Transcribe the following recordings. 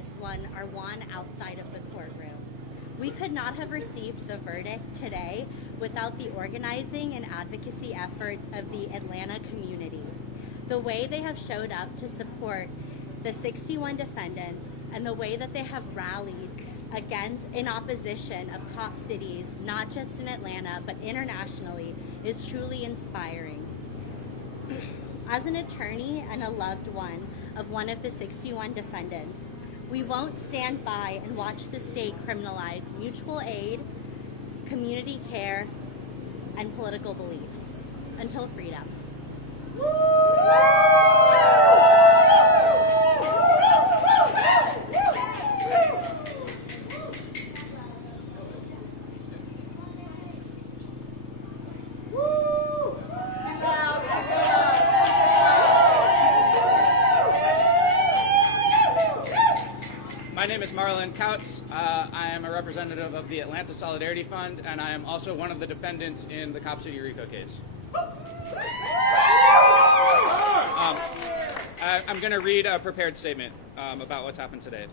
this one are won outside of the courtroom. We could not have received the verdict today without the organizing and advocacy efforts of the Atlanta community. The way they have showed up to support the 61 defendants and the way that they have rallied in opposition of cop cities, not just in Atlanta, but internationally, is truly inspiring. As an attorney and a loved one of one of the 61 defendants, we won't stand by and watch the state criminalize mutual aid, community care, and political beliefs until freedom. My name is Marlon Kautz. I am a representative of the Atlanta Solidarity Fund, and I am also one of the defendants in the Cop City RICO case. I'm going to read a prepared statement about what's happened today.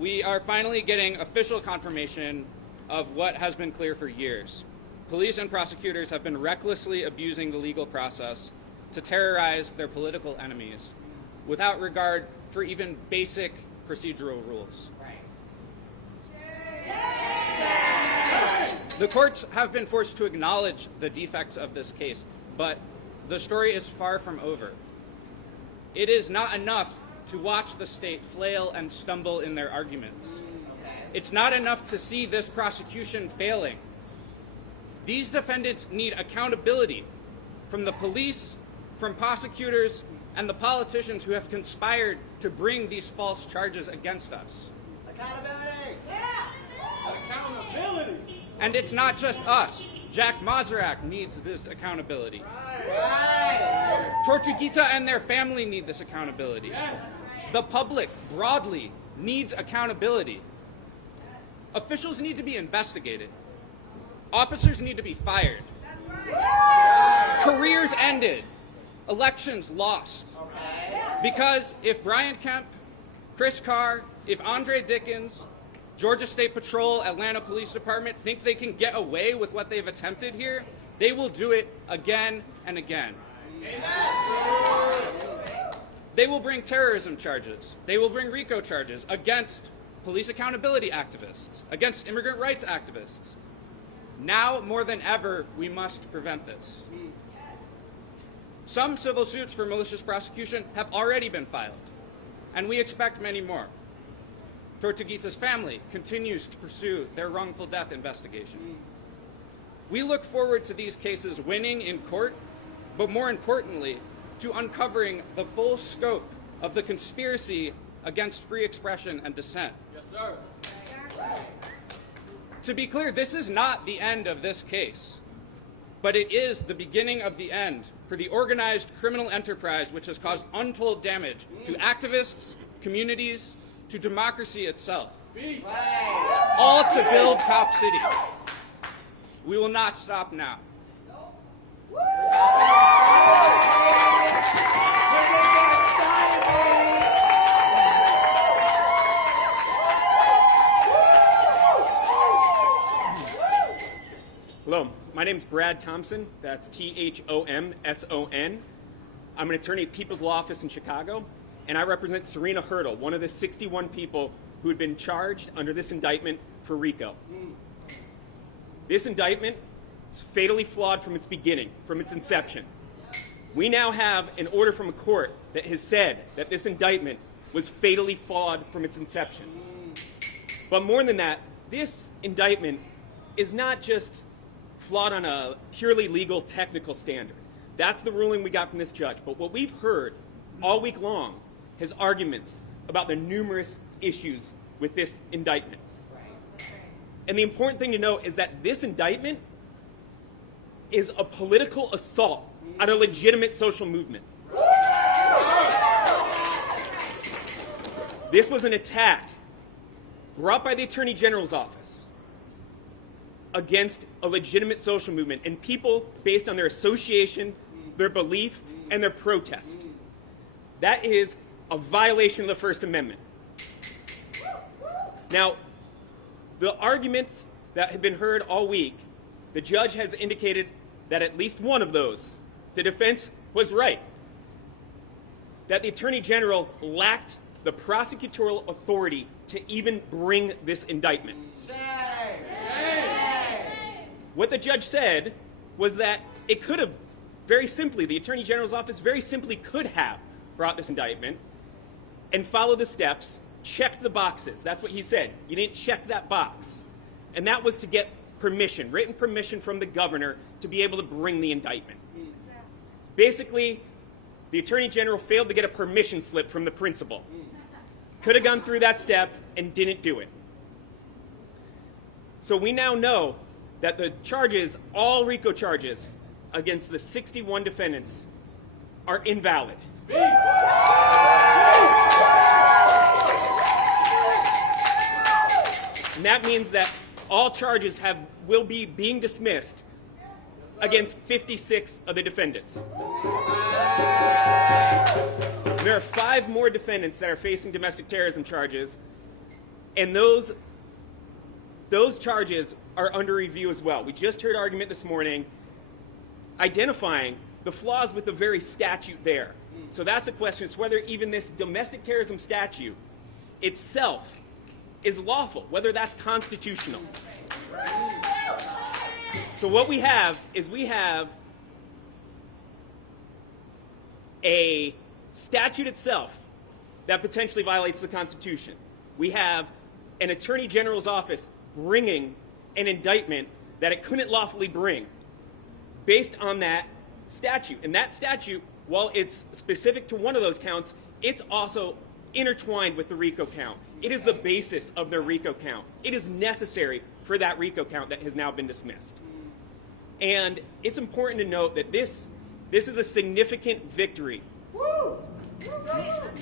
We are finally getting official confirmation of what has been clear for years. Police and prosecutors have been recklessly abusing the legal process to terrorize their political enemies without regard for even basic procedural rules. The courts have been forced to acknowledge the defects of this case, but the story is far from over. It is not enough to watch the state flail and stumble in their arguments. It's not enough to see this prosecution failing. These defendants need accountability from the police, from prosecutors, and the politicians who have conspired to bring these false charges against us. Accountability! Yeah! Accountability! And it's not just us. Jack Mazurak needs this accountability. Right! Tortuguita and their family need this accountability. Yes! The public, broadly, needs accountability. Officials need to be investigated. Officers need to be fired. That's right! Careers ended. Elections lost. Okay. Because if Brian Kemp, Chris Carr, if Andre Dickens, Georgia State Patrol, Atlanta Police Department think they can get away with what they've attempted here, they will do it again and again. Amen. They will bring terrorism charges. They will bring RICO charges against police accountability activists, against immigrant rights activists. Now more than ever, we must prevent this. Some civil suits for malicious prosecution have already been filed, and we expect many more. Tortuguita's family continues to pursue their wrongful death investigation. We look forward to these cases winning in court, but more importantly, to uncovering the full scope of the conspiracy against free expression and dissent. Yes, sir. To be clear, this is not the end of this case, but it is the beginning of the end for the organized criminal enterprise which has caused untold damage to activists, communities, to democracy itself. All to build Cop City. We will not stop now. Hello, my name is Brad Thompson. That's Thomson. I'm an attorney at People's Law Office in Chicago, and I represent Serena Hurdle, one of the 61 people who had been charged under this indictment for RICO. This indictment is fatally flawed from its beginning, from its inception. We now have an order from a court that has said that this indictment was fatally flawed from its inception. But more than that, this indictment is not just flawed on a purely legal technical standard. That's the ruling we got from this judge. But what we've heard all week long is arguments about the numerous issues with this indictment. And the important thing to note is that this indictment is a political assault on a legitimate social movement. This was an attack brought by the Attorney General's office against a legitimate social movement and people based on their association, their belief, and their protest. That is a violation of the First Amendment. Now, the arguments that have been heard all week, the judge has indicated that at least one of those, the defense was right, that the Attorney General lacked the prosecutorial authority to even bring this indictment. What the judge said was that it could have, very simply, the Attorney General's office very simply could have brought this indictment and followed the steps, checked the boxes. That's what he said. You didn't check that box. And that was to get permission, written permission from the governor to be able to bring the indictment. Basically, the Attorney General failed to get a permission slip from the principal. Could have gone through that step and didn't do it. So we now know that the charges, all RICO charges, against the 61 defendants are invalid. And that means that all charges will be being dismissed against 56 of the defendants. There are 5 more defendants that are facing domestic terrorism charges, and those charges are under review as well. We just heard argument this morning identifying the flaws with the very statute there. So that's a question as to whether even this domestic terrorism statute itself is lawful, whether that's constitutional. So what we have is a statute itself that potentially violates the Constitution. We have an Attorney General's office bringing an indictment that it couldn't lawfully bring based on that statute. And that statute, while it's specific to one of those counts, it's also intertwined with the RICO count. It is the basis of their RICO count. It is necessary for that RICO count that has now been dismissed. And it's important to note that this is a significant victory,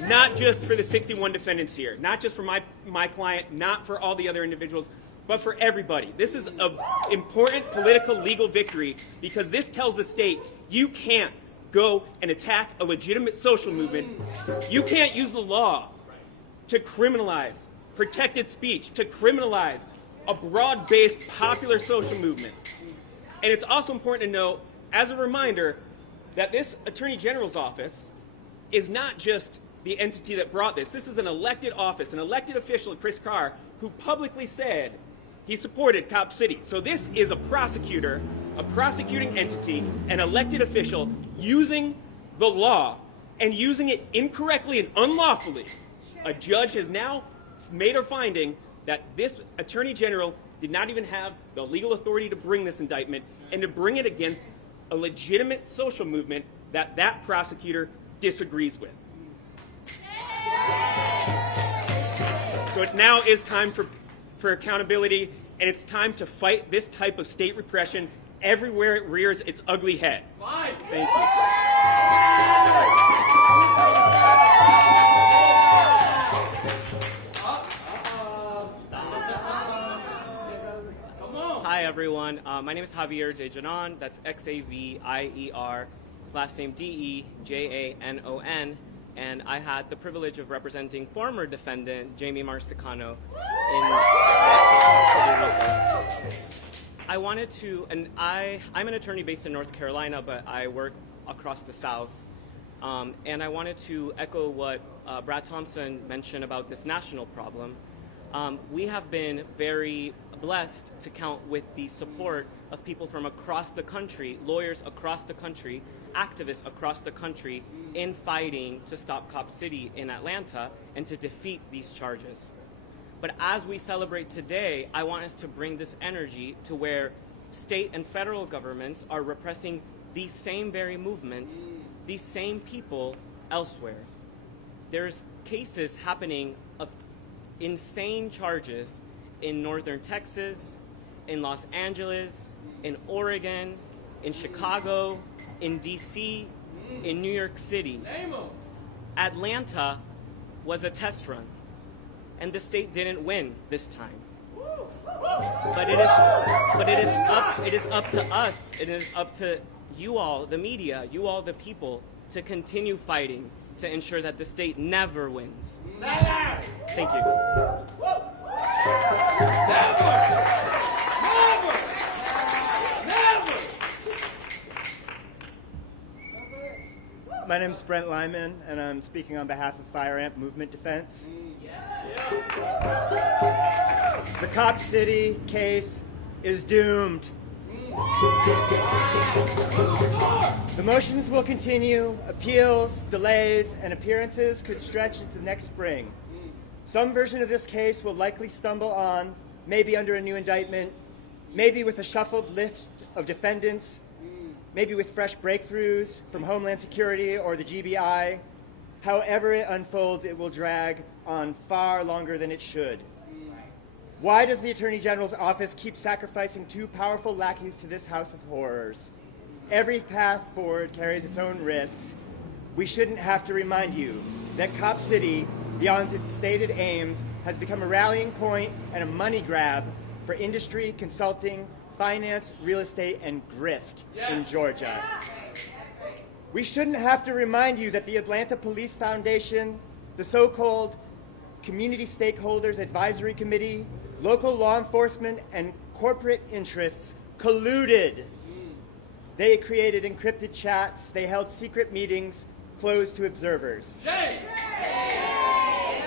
not just for the 61 defendants here, not just for my client, not for all the other individuals, but for everybody. This is an important political legal victory because this tells the state you can't go and attack a legitimate social movement. You can't use the law to criminalize protected speech, to criminalize a broad-based popular social movement. And it's also important to note, as a reminder, that this Attorney General's office is not just the entity that brought this. This is an elected office, an elected official, Chris Carr, who publicly said he supported Cop City. So this is a prosecutor, a prosecuting entity, an elected official using the law and using it incorrectly and unlawfully. A judge has now made a finding that this Attorney General did not even have the legal authority to bring this indictment and to bring it against a legitimate social movement that that prosecutor disagrees with. So it now is time for accountability, and it's time to fight this type of state repression everywhere it rears its ugly head. Thank you. Hi everyone, my name is Javier Dejanon, that's Xavier, his last name Dejanon, and I had the privilege of representing former defendant Jamie Marsicano in I wanted to, and I'm an attorney based in North Carolina, but I work across the South, and I wanted to echo what Brad Thompson mentioned about this national problem. We have been very blessed to count with the support of people from across the country, lawyers across the country, activists across the country in fighting to stop Cop City in Atlanta and to defeat these charges. But as we celebrate today, I want us to bring this energy to where state and federal governments are repressing these same very movements, these same people elsewhere. There's cases happening of insane charges in northern Texas, in Los Angeles, in Oregon, in Chicago, in DC, in New York City. Atlanta was a test run, and the state didn't win this time. But it is up to us, it is up to you all, the media, you all the people, to continue fighting to ensure that the state never wins. Thank you. My name is Brent Lyman, and I'm speaking on behalf of Fire Amp Movement Defense. The Cop City case is doomed. The motions will continue. Appeals, delays, and appearances could stretch into next spring. Some version of this case will likely stumble on, maybe under a new indictment, maybe with a shuffled list of defendants, maybe with fresh breakthroughs from Homeland Security or the GBI. However it unfolds, it will drag on far longer than it should. Why does the Attorney General's office keep sacrificing two powerful lackeys to this house of horrors? Every path forward carries its own risks. We shouldn't have to remind you that Cop City, beyond its stated aims, has become a rallying point and a money grab for industry, consulting, finance, real estate, and grift in Georgia. We shouldn't have to remind you that the Atlanta Police Foundation, the so-called Community Stakeholders Advisory Committee, local law enforcement, and corporate interests colluded. They created encrypted chats. They held secret meetings closed to observers.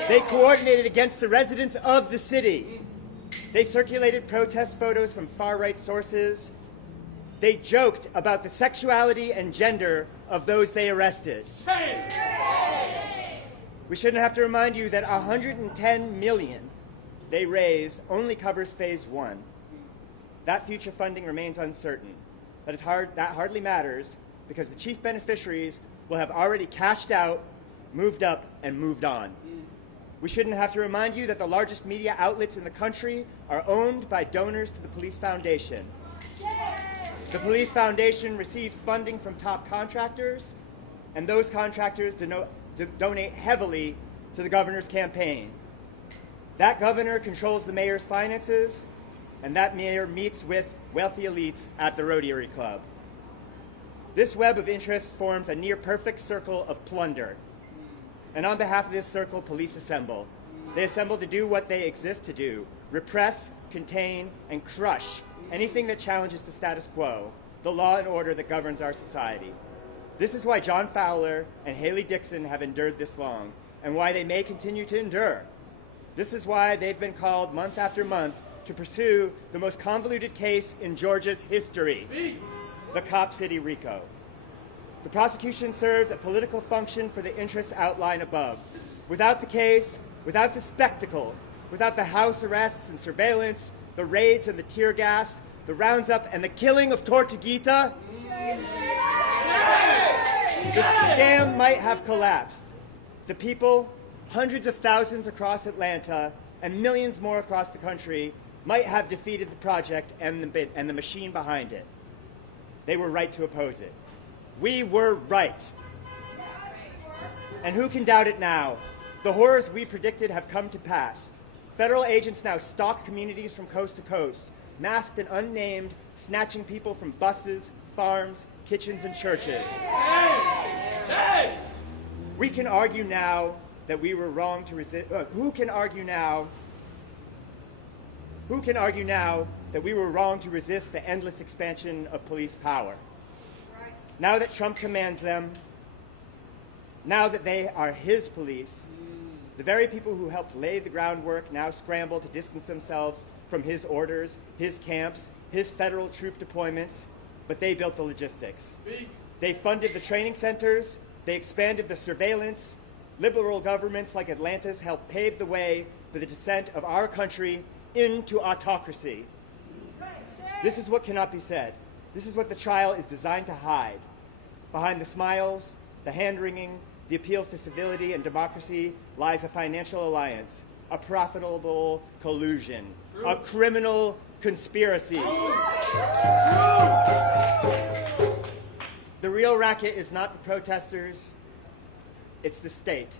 They coordinated against the residents of the city. They circulated protest photos from far-right sources. They joked about the sexuality and gender of those they arrested. We shouldn't have to remind you that $110 million they raised only covers phase one. That future funding remains uncertain. That hardly matters because the chief beneficiaries will have already cashed out, moved up, and moved on. We shouldn't have to remind you that the largest media outlets in the country are owned by donors to the Police Foundation. The Police Foundation receives funding from top contractors, and those contractors donate heavily to the governor's campaign. That governor controls the mayor's finances, and that mayor meets with wealthy elites at the Rotary Club. This web of interests forms a near-perfect circle of plunder. And on behalf of this circle, police assemble. They assemble to do what they exist to do: repress, contain, and crush anything that challenges the status quo, the law and order that governs our society. This is why John Fowler and Haley Dixon have endured this long, and why they may continue to endure. This is why they've been called month after month to pursue the most convoluted case in Georgia's history, the Cop City RICO. The prosecution serves a political function for the interests outlined above. Without the case, without the spectacle, without the house arrests and surveillance, the raids and the tear gas, the rounds up and the killing of Tortuguita, the scam might have collapsed. The people, hundreds of thousands across Atlanta and millions more across the country, might have defeated the project and the machine behind it. They were right to oppose it. We were right. And who can doubt it now? The horrors we predicted have come to pass. Federal agents now stalk communities from coast to coast, masked and unnamed, snatching people from buses, farms, kitchens, and churches. We can argue now that we were wrong to resist. Who can argue now that we were wrong to resist the endless expansion of police power? Now that Trump commands them, now that they are his police, the very people who helped lay the groundwork now scramble to distance themselves from his orders, his camps, his federal troop deployments, but they built the logistics. They funded the training centers, they expanded the surveillance. Liberal governments like Atlanta's helped pave the way for the descent of our country into autocracy. This is what cannot be said. This is what the trial is designed to hide. Behind the smiles, the hand-wringing, the appeals to civility and democracy lies a financial alliance, a profitable collusion, a criminal conspiracy. The real racket is not the protesters, it's the state.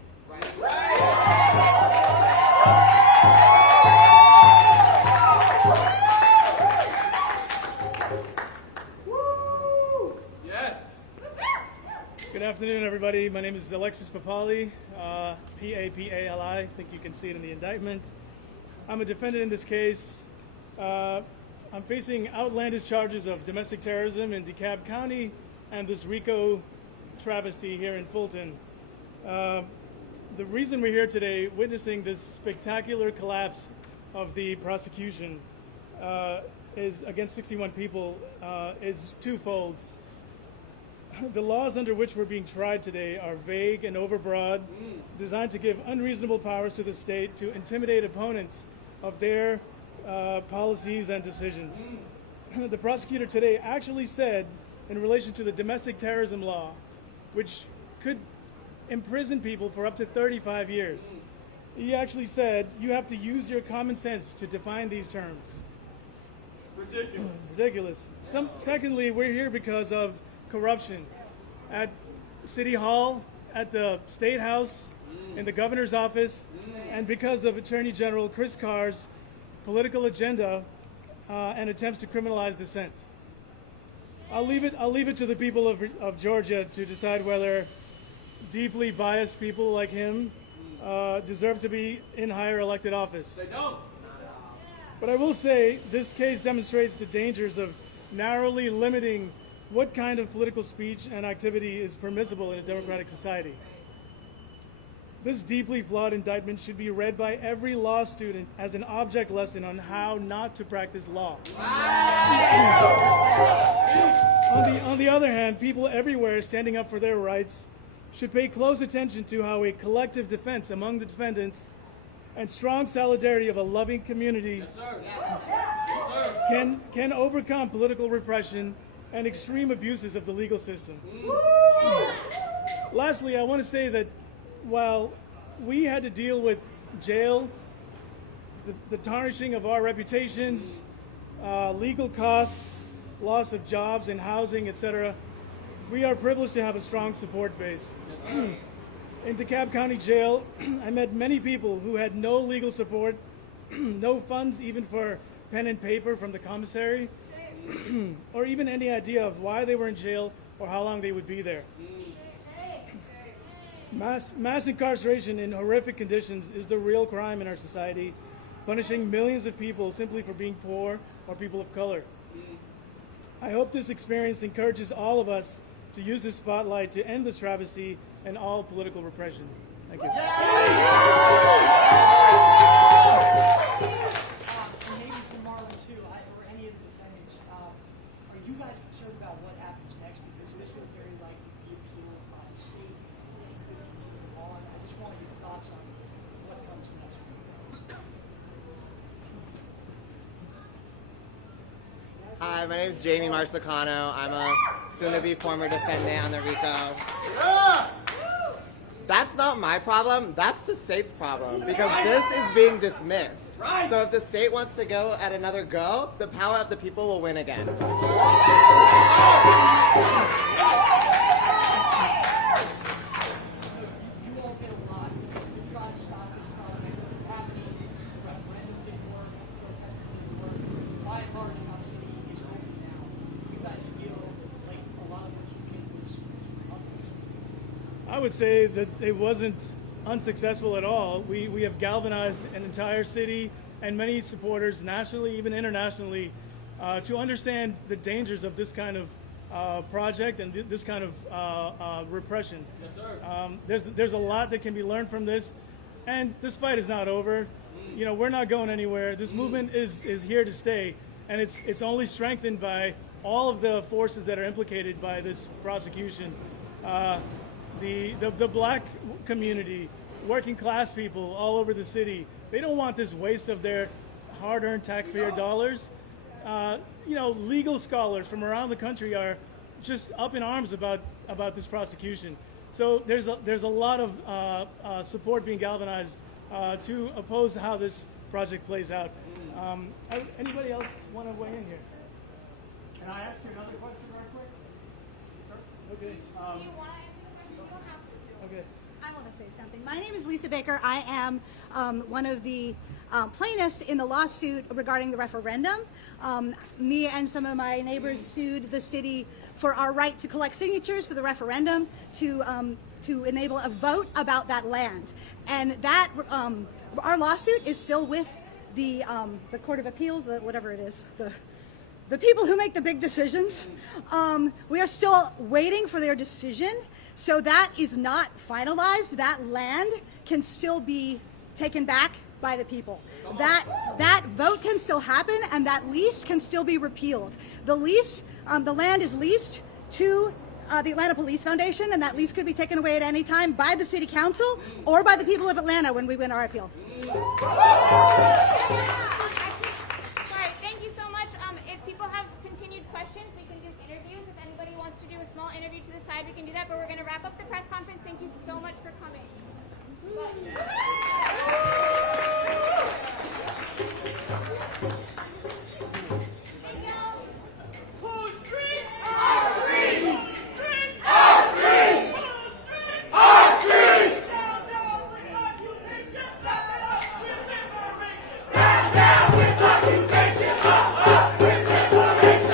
Good afternoon, everybody. My name is Alexis Papali, P-A-P-A-L-I. I think you can see it in the indictment. I'm a defendant in this case. I'm facing outlandish charges of domestic terrorism in DeKalb County and this RICO travesty here in Fulton. The reason we're here today witnessing this spectacular collapse of the prosecution is against 61 people is twofold. The laws under which we're being tried today are vague and overbroad, designed to give unreasonable powers to the state to intimidate opponents of their policies and decisions. The prosecutor today actually said, in relation to the domestic terrorism law, which could imprison people for up to 35 years, he actually said, you have to use your common sense to define these terms. Ridiculous. Ridiculous. Secondly, we're here because of corruption at City Hall, at the State House, in the governor's office, and because of Attorney General Chris Carr's political agenda and attempts to criminalize dissent. I'll leave it to the people of Georgia to decide whether deeply biased people like him deserve to be in higher elected office. They don't. But I will say this case demonstrates the dangers of narrowly limiting what kind of political speech and activity is permissible in a democratic society. This deeply flawed indictment should be read by every law student as an object lesson on how not to practice law. On the other hand, people everywhere standing up for their rights should pay close attention to how a collective defense among the defendants and strong solidarity of a loving community Yes, sir. Yes, sir. can overcome political repression and extreme abuses of the legal system. Lastly, I want to say that while we had to deal with jail, the tarnishing of our reputations, legal costs, loss of jobs and housing, etc., we are privileged to have a strong support base. Yes, sir. In DeKalb County Jail, I met many people who had no legal support, no funds even for pen and paper from the commissary, or even any idea of why they were in jail or how long they would be there. Mass incarceration in horrific conditions is the real crime in our society, punishing millions of people simply for being poor or people of color. I hope this experience encourages all of us to use this spotlight to end this travesty and all political repression. Thank you. And maybe for Marlon too, or any of the defendants, are you guys concerned about what happens next? Because this will very likely be appealed by the state and could continue on. I just want your thoughts on what comes next for you guys. Hi, my name is Jamie Marsicano. I'm a soon-to-be former defendant on the RICO. Yeah. That's not my problem. That's the state's problem because this is being dismissed. Right. So if the state wants to go at another go, the power of the people will win again. You all did a lot to try to stop this problem from happening. The referendum didn't work, protesting didn't work. By and large, obviously, is open now. Do you guys feel like a lot of what you did was for others? I would say that it wasn't unsuccessful at all. We have galvanized an entire city and many supporters nationally, even internationally, to understand the dangers of this kind of project and this kind of repression. Yes, sir. There's a lot that can be learned from this, and this fight is not over. You know, we're not going anywhere. This movement is here to stay, and it's only strengthened by all of the forces that are implicated by this prosecution. The black community, working class people all over the city, they don't want this waste of their hard-earned taxpayer dollars. You know, legal scholars from around the country are just up in arms about this prosecution. So there's a lot of support being galvanized to oppose how this project plays out. Anybody else want to weigh in here? Can I ask you another question right quick? Sir? Okay. Okay. I want to say something. My name is Lisa Baker. I am one of the plaintiffs in the lawsuit regarding the referendum. Me and some of my neighbors sued the city for our right to collect signatures for the referendum to enable a vote about that land. And that our lawsuit is still with the Court of Appeals, whatever it is, the people who make the big decisions. We are still waiting for their decision. So that is not finalized. That land can still be taken back by the people. That vote can still happen, and that lease can still be repealed. The lease, the land is leased to the Atlanta Police Foundation, and that lease could be taken away at any time by the City Council or by the people of Atlanta when we win our appeal. Sorry, thank you so much. If people have continued questions, we can do interviews. If anybody wants to do a small interview to the side, we can do that. But we're going to wrap up the press conference. Thank you so much for coming. Occupation, up with liberation. Down, down with occupation, up with liberation.